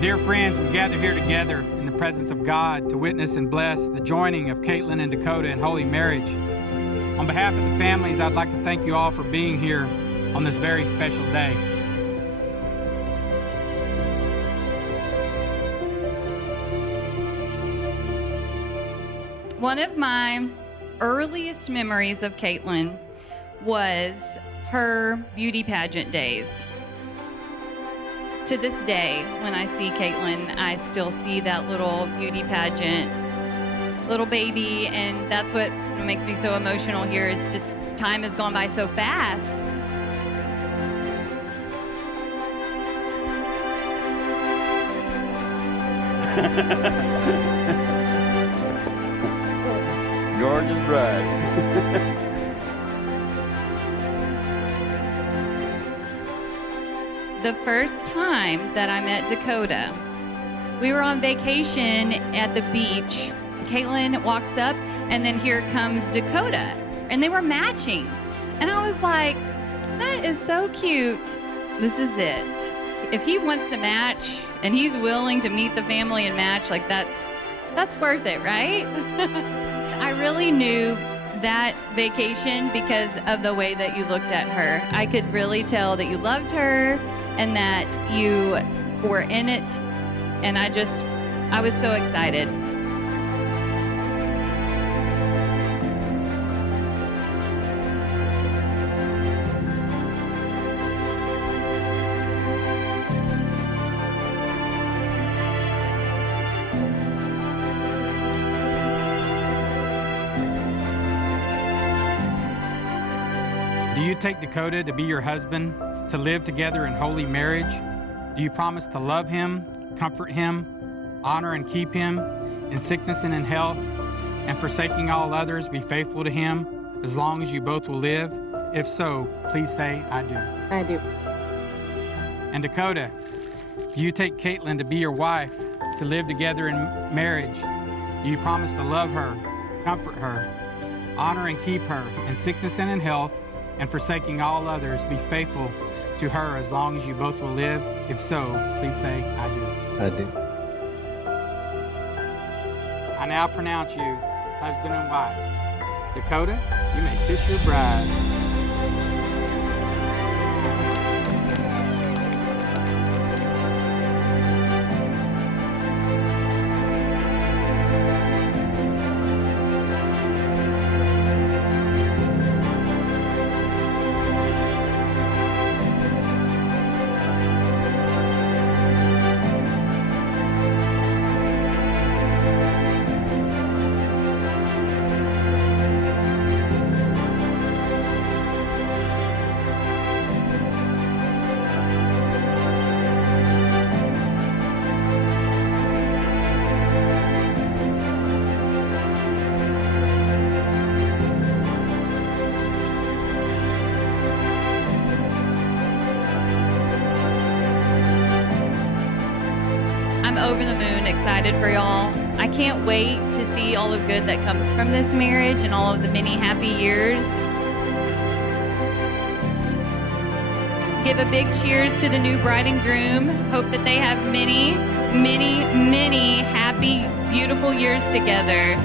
Dear friends, we gather here together in the presence of God to witness and bless the joining of Caitlin and Dakota in holy marriage. On behalf of the families, I'd like to thank you all for being here on this very special day. One of my earliest memories of Caitlin was her beauty pageant days. To this day, when I see Caitlin, I still see that little beauty pageant, little baby, and that's what makes me so emotional here is just time has gone by so fast. Gorgeous bride. The first time that I met Dakota, we were on vacation at the beach. Caitlin walks up, and then here comes Dakota, and they were matching. And I was like, that is so cute. This is it. If he wants to match, and he's willing to meet the family and match, like that's worth it, right? I really knew that vacation because of the way that you looked at her. I could really tell that you loved her and that you were in it, and I was so excited. Do you take Dakota to be your husband, to live together in holy marriage? Do you promise to love him, comfort him, honor and keep him in sickness and in health, and forsaking all others, be faithful to him as long as you both will live? If so, please say, I do. I do. And Dakota, do you take Caitlin to be your wife, to live together in marriage? Do you promise to love her, comfort her, honor and keep her in sickness and in health, and forsaking all others, be faithful to her as long as you both will live? If so, please say, I do. I do. I now pronounce you husband and wife. Dakota, you may kiss your bride. I'm over the moon excited for y'all. I can't wait to see all the good that comes from this marriage and all of the many happy years. Give a big cheers to the new bride and groom. Hope that they have many, many, many happy, beautiful years together.